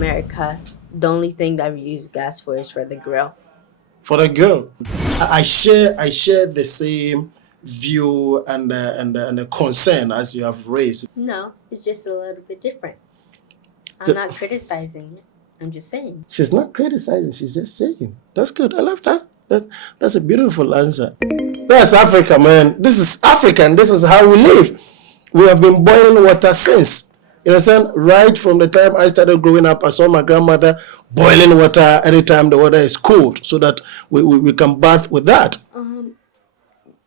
America, the only thing that we use gas for is for the grill. For the girl, I share the same view and the concern as you have raised. No, it's just a little bit different. I'm The- not criticizing it. I'm just saying. She's not criticizing, she's just saying. That's good. I love that. That's a beautiful answer. That's Africa, man. This is African. This is how we live. We have been boiling water since. You understand? Right from the time I started growing up, I saw my grandmother boiling water anytime the water is cold so that we can bath with that.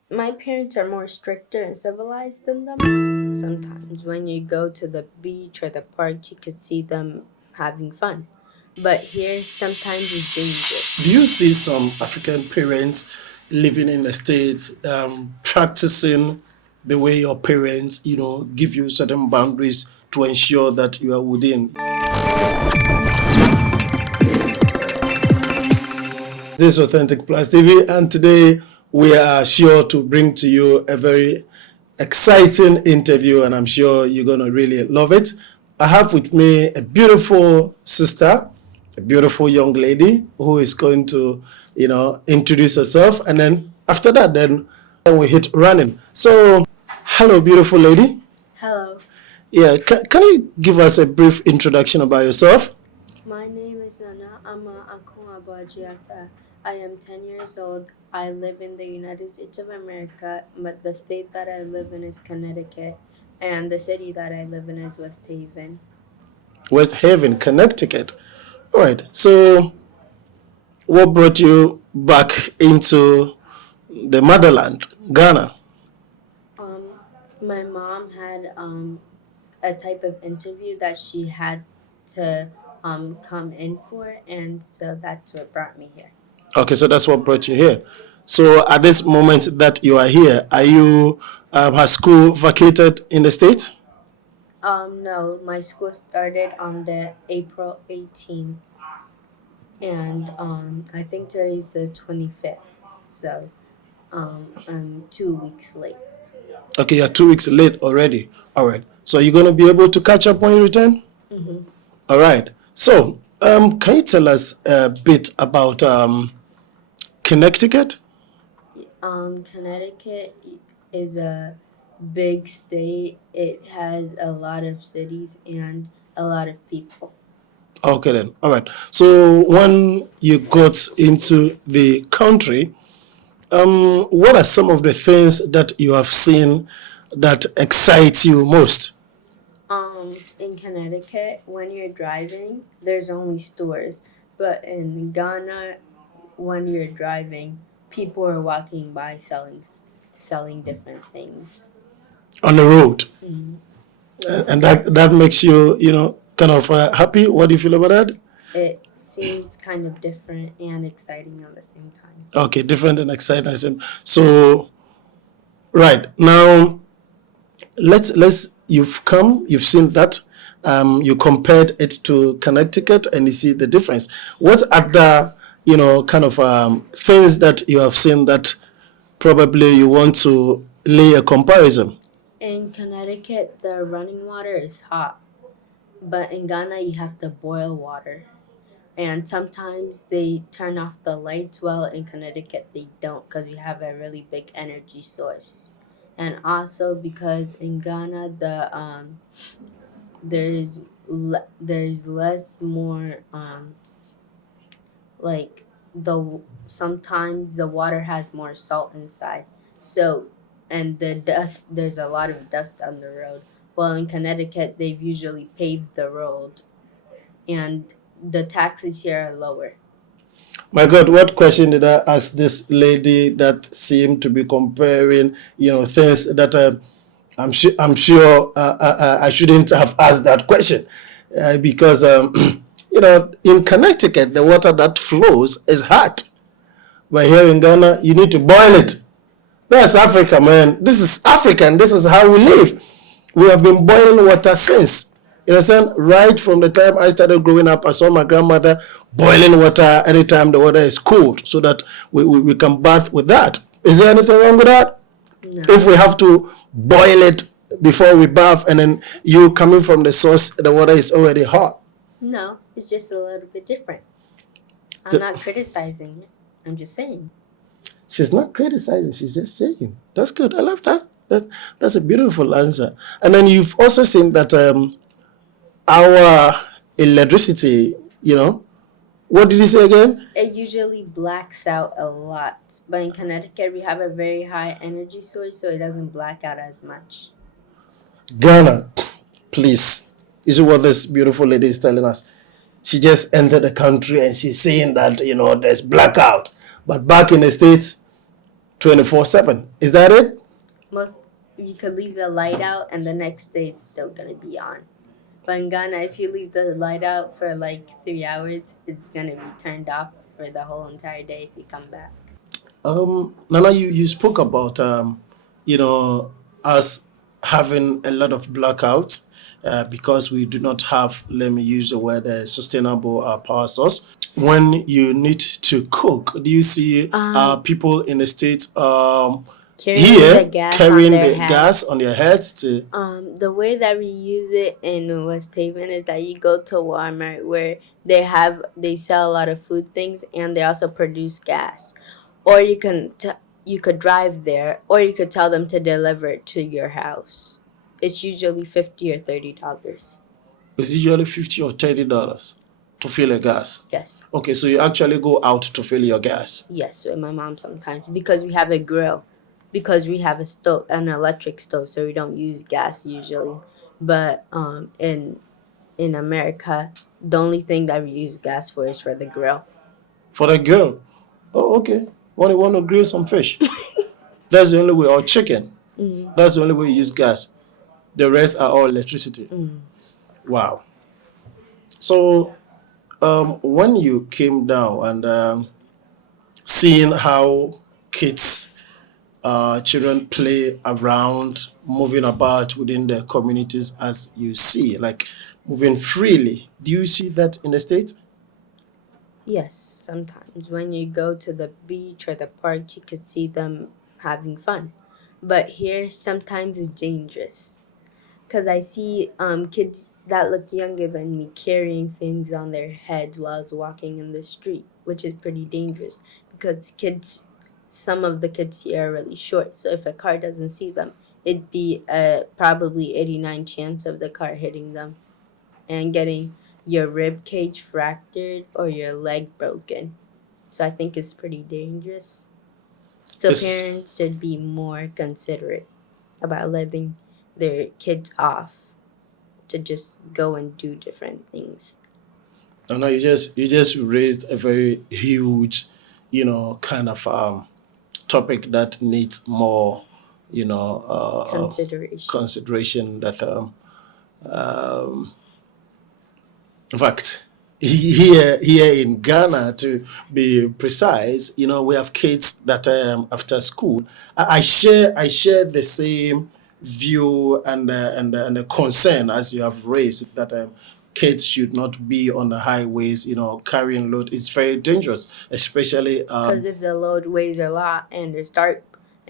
My parents are more stricter and civilized than them. Sometimes when you go to the beach or the park, you could see them having fun. But here, sometimes it's dangerous. Do you see some African parents living in the States practicing the way your parents, give you certain boundaries to ensure that you are within? This is Authentic Plus TV, and today we are sure to bring to you a very exciting interview, and I'm sure you're going to really love it. I have with me a beautiful sister, a beautiful young lady who is going to, introduce herself, and then after that, then we hit running. So, hello, beautiful lady. Hello, Yeah, can you give us a brief introduction about yourself? my name is Nana. I'm a Akun Abuajiafa. I am 10 years old. I live in the United States of America, but the state that I live in is Connecticut, and the city that I live in is West Haven. West Haven, Connecticut. All right. So, what brought you back into the motherland, Ghana? My mom had a type of interview that she had to come in for, and so that's what brought me here. Okay, so that's what brought you here. So, at this moment that you are here, are you has school vacated in the States? No, my school started on the April 18th, and I think today's the 25th, so I'm 2 weeks late. Okay, you're 2 weeks late already. All right. So, you're going to be able to catch up when you return? All right. So, can you tell us a bit about Connecticut? Connecticut is a big state. It has a lot of cities and a lot of people. Okay, then. All right. So, when you got into the country, what are some of the things that you have seen that excite you most? In Connecticut, when you're driving, there's only stores, but in Ghana, when you're driving, people are walking by selling different things. On the road? And that makes you, kind of happy? What do you feel about that? It seems kind of different and exciting at the same time. Okay, different and exciting. So, right now, you've seen that, you compared it to Connecticut, and you see the difference. What other, kind of things that you have seen that probably you want to lay a comparison? In Connecticut, the running water is hot, but in Ghana, you have to boil water. And sometimes they turn off the lights. Well, in Connecticut, they don't because we have a really big energy source. And also because in Ghana, there's less more like sometimes the water has more salt inside. So, and the dust, there's a lot of dust on the road. Well, in Connecticut, they've usually paved the road, and the taxes here are lower. My God, what question did I ask this lady that seemed to be comparing, things that I'm sure I shouldn't have asked that question because, in Connecticut, the water that flows is hot. But here in Ghana, you need to boil it. That's Africa, man. This is African. This is how we live. We have been boiling water since. You understand? Right from the time I started growing up, I saw my grandmother boiling water anytime the water is cold so that we can bath with that. Is there anything wrong with that? No. If we have to boil it before we bath and then you coming from the source, the water is already hot. No, it's just a little bit different. I'm The- not criticizing it. I'm just saying. She's not criticizing, she's just saying. That's good. I love that. That's a beautiful answer. And then you've also seen that our electricity, what did you say again? It usually blacks out a lot, but in Connecticut we have a very high energy source, so it doesn't black out as much. Ghana, please. You see what this beautiful lady is telling us? She just entered the country and she's saying that, there's blackout. But back in the States, 24/7. Is that it? Most you could leave the light out and the next day it's still gonna be on. But in Ghana, if you leave the light out for like 3 hours, it's gonna be turned off for the whole entire day if you come back. Nana, you spoke about, us having a lot of blackouts because we do not have, let me use the word, sustainable power source. When you need to cook, do you see people in the States here carrying the gas on their heads to? The way that we use it in West Haven is that you go to Walmart where they sell a lot of food things and they also produce gas, or you could drive there, or you could tell them to deliver it to your house. It's usually $50 or $30. It's usually $50 or $30 to fill a gas. Yes, Okay, so you actually go out to fill your gas. yes, with my mom sometimes because we have a grill, because we have an electric stove, so we don't use gas usually. But in America, the only thing that we use gas for is for the grill. For the girl. Oh, okay. Want to grill some fish? That's the only way. Or chicken. That's the only way you use gas. The rest are all electricity. Wow. So, when you came down and seeing how kids, children play around, moving about within the communities as you see, like moving freely, do you see that in the States? Yes, sometimes when you go to the beach or the park, you could see them having fun. But here, sometimes it's dangerous. Because I see kids that look younger than me carrying things on their heads while I was walking in the street, which is pretty dangerous because some of the kids here are really short. So if a car doesn't see them, it'd be a probably 89 chance of the car hitting them and getting your rib cage fractured or your leg broken. So I think it's pretty dangerous. So Yes. parents should be more considerate about letting their kids off to just go and do different things. No, you just raised a very huge, kind of topic that needs more, Consideration. consideration. That in fact, here in Ghana, to be precise, we have kids that after school, I share the same view and the concern as you have raised that kids should not be on the highways, carrying load. It's very dangerous, especially Because if the load weighs a lot and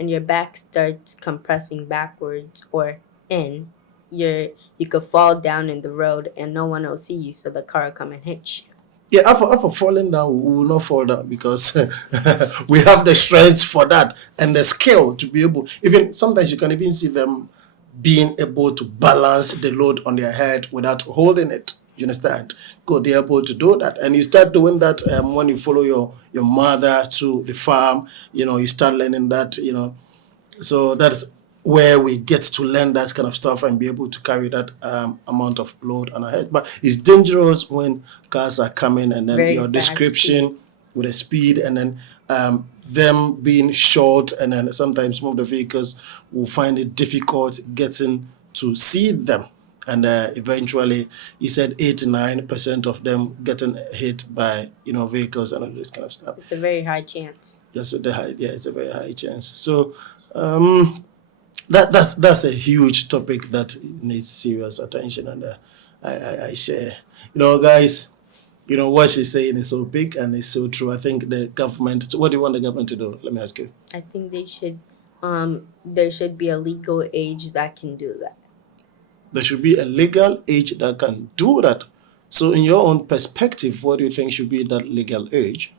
your back starts compressing backwards or in, you could fall down in the road and no one will see you, so the car will come and hit you. yeah, after falling down, we will not fall down because we have the strength for that and the skill to be able. Even sometimes you can even see them being able to balance the load on their head without holding it. You understand? Good, they're able to do that, and you start doing that when you follow your mother to the farm. You start learning that. So that's where we get to learn that kind of stuff and be able to carry that amount of load on our head. But it's dangerous when cars are coming and then Very your fast description with the speed and then them being short, and then sometimes some of the vehicles will find it difficult getting to see them. And eventually, he said 89% of them getting hit by vehicles and all this kind of stuff. It's a very high chance. Yes, it's a very high chance. So that's a huge topic that needs serious attention, and I share. Guys, what she's saying is so big and it's so true. I think the government. What do you want the government to do? Let me ask you. I think there should be a legal age that can do that. There should be a legal age that can do that. So, in your own perspective, what do you think should be that legal age?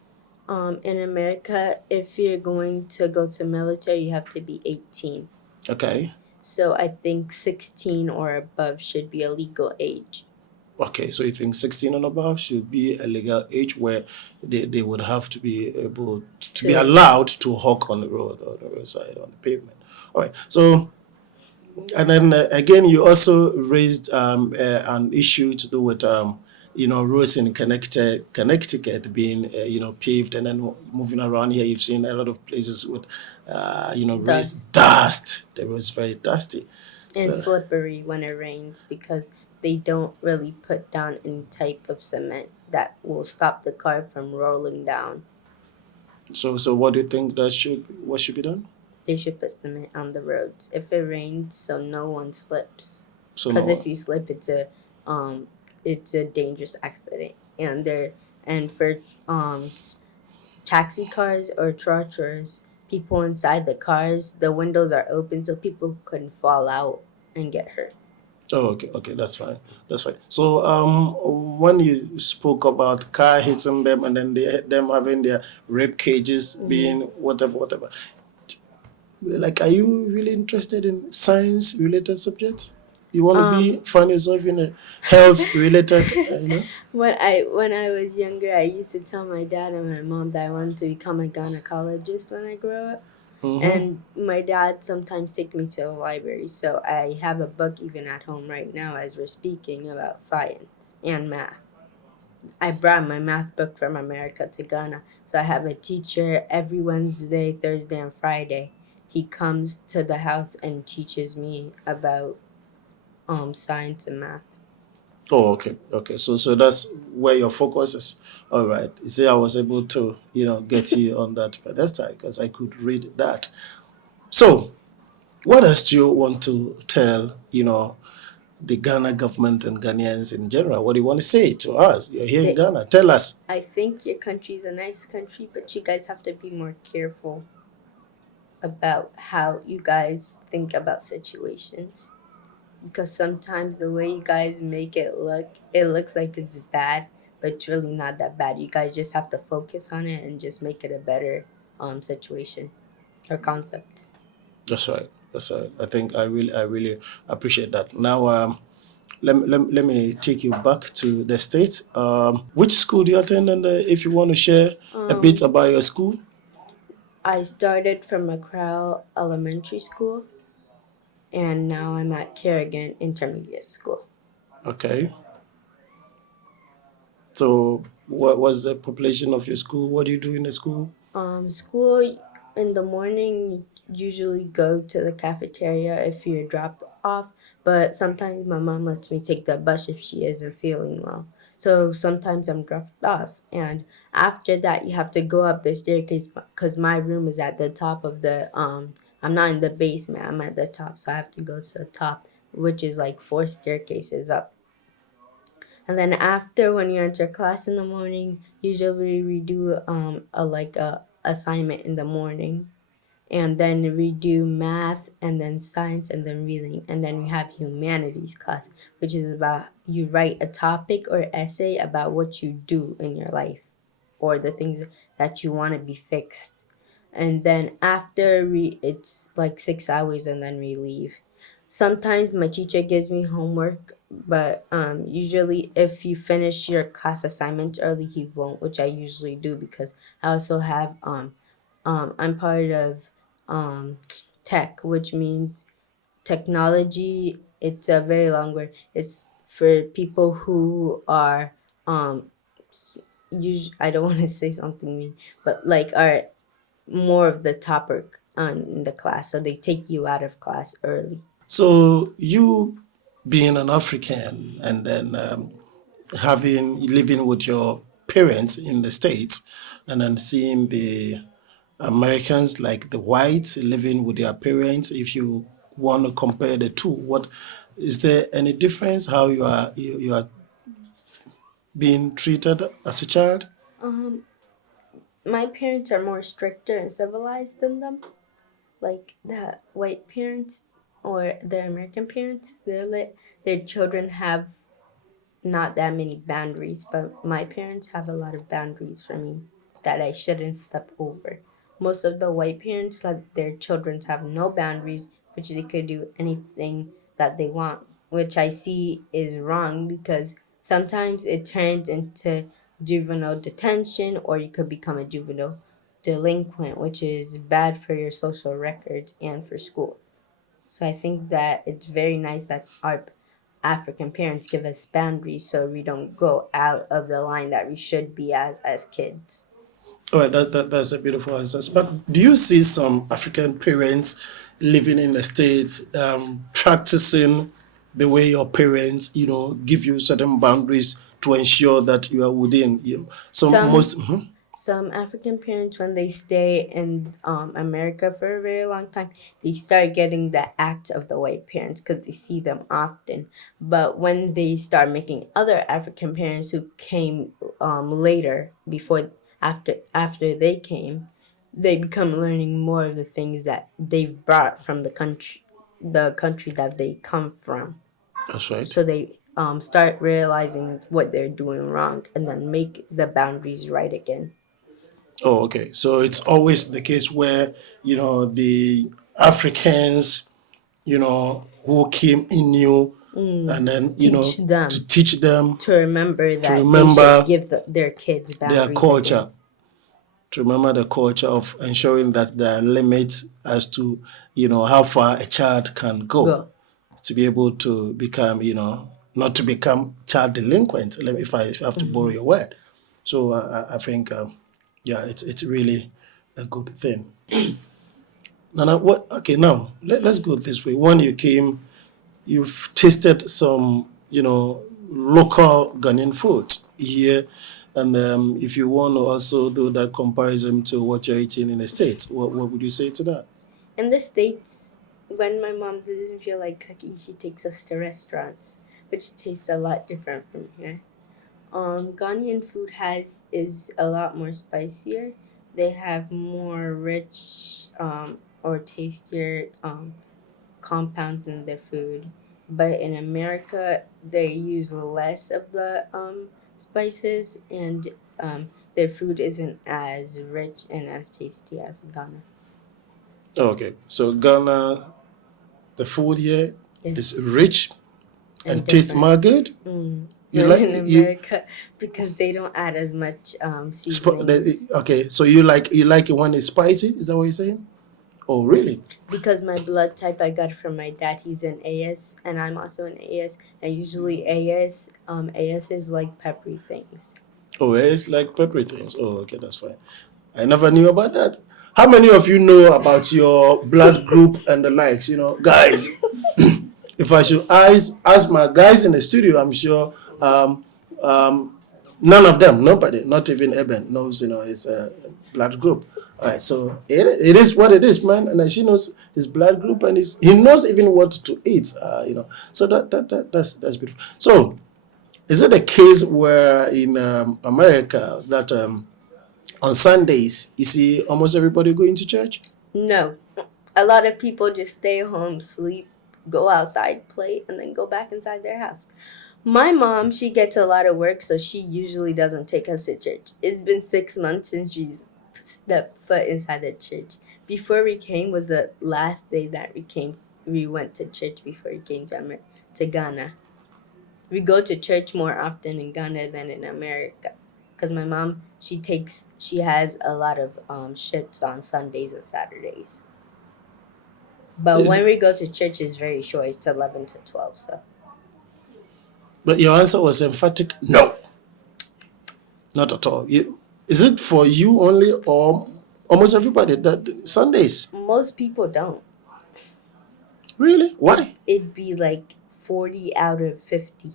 In America, if you're going to go to military, you have to be 18. Okay. So I think 16 or above should be a legal age. Okay, so you think 16 and above should be a legal age where they would have to be able to be To allowed to hawk on the road or the roadside on the pavement. All right. So, and then again, you also raised an issue to do with roads in Connecticut being paved, and then moving around here, you've seen a lot of places with raised dust dust. The roads very dusty. and So, slippery when it rains because they don't really put down any type of cement that will stop the car from rolling down. so what do you think what should be done? They should put cement on the roads if it rains so no one slips. So Because if no. you slip, it's a dangerous accident. And for taxi cars or trotros, people inside the cars, the windows are open so people couldn't fall out and get hurt. Oh, okay, that's fine. That's fine. So, when you spoke about car hitting them and then them having their rib cages being whatever, like, are you really interested in science-related subjects? You want to find yourself in a health-related, When I was younger, I used to tell my dad and my mom that I wanted to become a gynecologist when I grow up. And my dad sometimes take me to the library, so I have a book even at home right now as we're speaking about science and math. I brought my math book from America to Ghana, so I have a teacher every Wednesday, Thursday, and Friday. He comes to the house and teaches me about science and math. Oh, okay. So that's where your focus is. All right. You see, I was able to, get you on that pedestal because I could read that. So, what else do you want to tell, the Ghana government and Ghanaians in general? What do you want to say to us? You're here in They, Ghana. Tell us. I think your country's a nice country, but you guys have to be more careful about how you guys think about situations. Because sometimes the way you guys make it looks like it's bad, but it's really not that bad. You guys just have to focus on it and just make it a better situation or concept. That's right. That's right. I think I really appreciate that. Now, let me take you back to the States. Which school do you attend? And if you want to share a bit Um, about your school. I started from McCrell Elementary School, and now I'm at Kerrigan Intermediate School. Okay. So, what was the population of your school? What do you do in the school? School in the morning usually go to the cafeteria if you're dropped off, but sometimes my mom lets me take the bus if she isn't feeling well. So sometimes I'm dropped off, and after that you have to go up the staircase because my room is at the top of the. I'm not in the basement. I'm at the top, so I have to go to the top, which is like 4 staircases up. And then after when you enter class in the morning, usually we do a assignment in the morning. And then we do math and then science and then reading. And then we have humanities class, which is about you write a topic or essay about what you do in your life or the things that you want to be fixed. And then after it's like 6 hours and then we leave. Sometimes my teacher gives me homework, but usually if you finish your class assignments early, he won't, which I usually do because I also have I'm part of um, tech, which means technology. It's a very long word. It's for people who are um, I don't want to say something mean, but like are more of the topper in the class, so they take you out of class early. So, you being an African and then having living with your parents in the States and then seeing the Americans like the whites living with their parents, if you want to compare the two, what is there any difference how you are being treated as a child? Um, my parents are more stricter and civilized than them. Like the white parents or the American parents, their children have not that many boundaries, but my parents have a lot of boundaries for me that I shouldn't step over. Most of the white parents let their children have no boundaries, which they could do anything that they want, which I see is wrong because sometimes it turns into juvenile detention or you could become a juvenile delinquent, which is bad for your social records and for school. So I think that it's very nice that our African parents give us boundaries so we don't go out of the line that we should be as kids. All right, that's a beautiful answer. But do you see some African parents living in the States practicing the way your parents, give you certain boundaries to ensure that you are within? Some Some most. Mhm. some African parents, when they stay in America for a very long time, they start getting the act of the white parents because they see them often. But when they start making other African parents who came later, before after they came, they become learning more of the things that they've brought from the country that they come from. That's right. So they start realizing what they're doing wrong and then make the boundaries right again. Oh, okay. So it's always the case where, the Africans, who came in new, and then, Teach to them teach them to remember to that they should remember give their kids their boundaries again. culture, to remember the culture of ensuring that there are limits as to, how far a child can go Go. to be able to become, not to become child delinquent, if I have to borrow your word. So I think, yeah, it's really a good thing. Now, what? Okay, now let's go this way. When you came, you've tasted some, local Ghanaian food here, and if you want to also do that comparison to what you're eating in the States, what would you say to that? In the States, when my mom doesn't feel like cooking, she takes us to restaurants, which tastes a lot different from here. Ghanaian food has is a lot more spicier. They have more rich or tastier compounds in their food. But in America, they use less of the spices, and their food isn't as rich and as tasty as in Ghana. Okay, so Ghana, the food here Is is rich and and tastes different. more good. You But like in you America, because they don't add as much seasonings. okay, so you like it when it's spicy? Is that what you're saying? Oh, really? Because my blood type I got from my dad, he's an AS, and I'm also an AS. And usually AS is like peppery things. Oh, it's like peppery things. Oh, okay, that's fine. I never knew about that. How many of you know about your blood group and the likes? Guys, if I should ask my guys in the studio, I'm sure none of them, nobody, not even Eben, knows, his blood group. All right, so it is what it is, man. And she knows his blood group, and he knows even what to eat. So that's beautiful. So, is it a case where in America that on Sundays you see almost everybody going to church? No. A lot of people just stay home, sleep, go outside, play, and then go back inside their house. My mom, she gets a lot of work, so she usually doesn't take us to church. It's been 6 months since she's stepped foot inside the church. Before we came was the last day that we came. We went to church before we came to Ghana. We go to church more often in Ghana than in America. Cause my mom, she has a lot of shifts on Sundays and Saturdays. But when It- we go to church, it's very short. It's 11 to 12. So But your answer was emphatic no, not at all. Is it for you only or almost everybody that Sundays? most people don't. Really? Why? It'd be like 40 out of 50,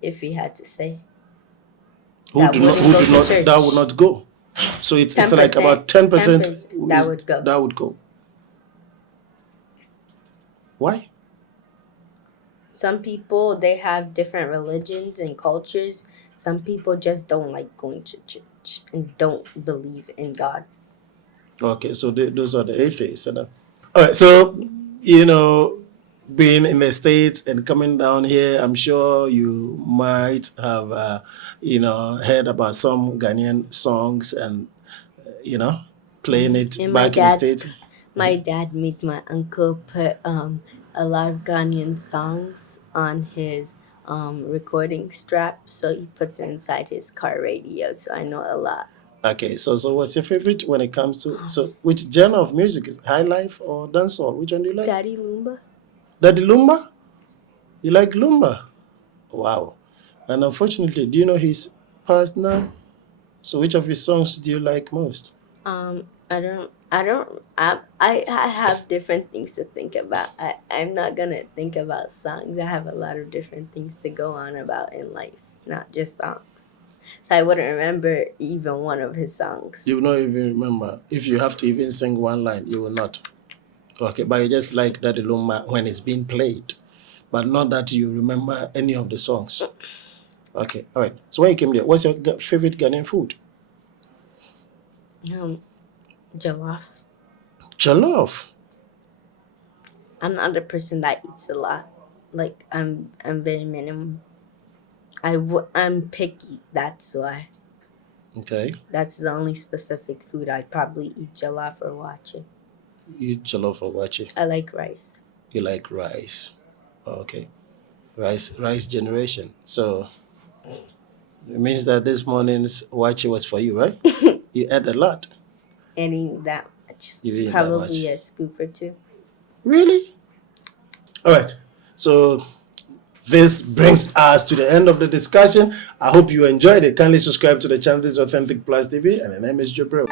if we had to say, Who that do not wouldn't who go do to not that would church. not go? So it's like 10%, about 10% 10% that would go. that would go. Why? Some people, they have different religions and cultures. Some people just don't like going to church and don't believe in God. Okay, so those are the atheists. All right, so you know being in the States and coming down here, I'm sure you might have, heard about some Ghanaian songs and, playing it And back in the States. my dad made my uncle put a lot of Ghanaian songs on his recording strap, so he puts it inside his car radio. So I know a lot. Okay, so what's your favorite when it comes to, so which genre of music is high life or dancehall? Which one do you like? Daddy Lumba. Daddy Lumba? You like Lumba? Wow. And unfortunately, do you know he's passed now? So which of his songs do you like most? I have different things to think about. I'm not gonna think about songs. I have a lot of different things to go on about in life, not just songs. So I wouldn't remember even one of his songs. You will not even remember. If you have to even sing one line, you will not. Okay, but you just like Daddy Lumba when it's being played, but not that you remember any of the songs. Okay, all right. So when you came there, what's your favorite Ghanaian food? Jollof. Jollof. I'm not a person that eats a lot. Like I'm very minimum. I'm picky. That's why. Okay. That's the only specific food I'd probably eat jollof or wache. You eat jollof or wache? I like rice. You like rice. Okay. Rice generation. So it means that this morning's wache was for you, right? You ate a lot. And eat that much. You didn't eat that Probably much. a scoop or two. Really? All right. So this brings us to the end of the discussion. I hope you enjoyed it. Kindly subscribe to the channel. This is Authentic Plus TV, and my name is Joe Brew.